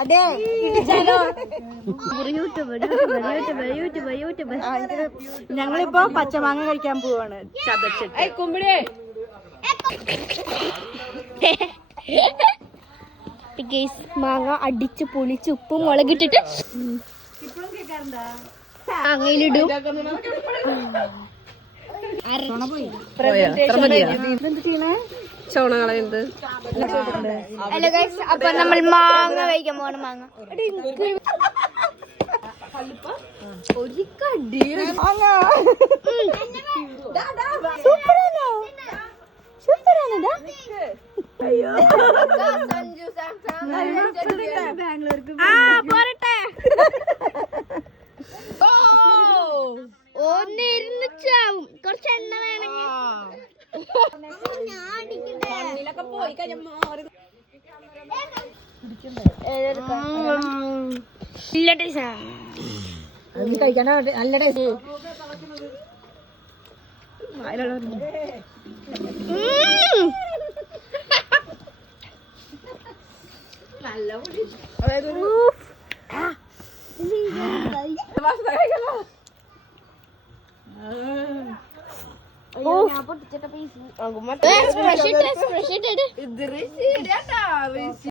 അതെ ഞങ്ങളിപ്പോ പച്ചമാങ്ങ കഴിക്കാൻ പോവാണ് ചതച്ചിട്ട്. മാങ്ങ അടിച്ച് പൊളിച്ച് ഉപ്പും മുളകിട്ടിട്ട് അങ്ങയിലിടും. അപ്പൊ നമ്മൾ മാങ്ങ കഴിക്കാൻ പോകണം. മാങ്ങ ഒരു കടി സൂപ്പറാണോ? സൂപ്പറാണ്. പോരട്ടെ ഒന്നിരുന്ന് ചാവും. കുറച്ച് എണ്ണ വേണമെങ്കിൽ കഴിക്കാൻ നല്ല ടേസ്റ്റ്. ഞാൻ പൊട്ടിച്ചിട്ട പീസ്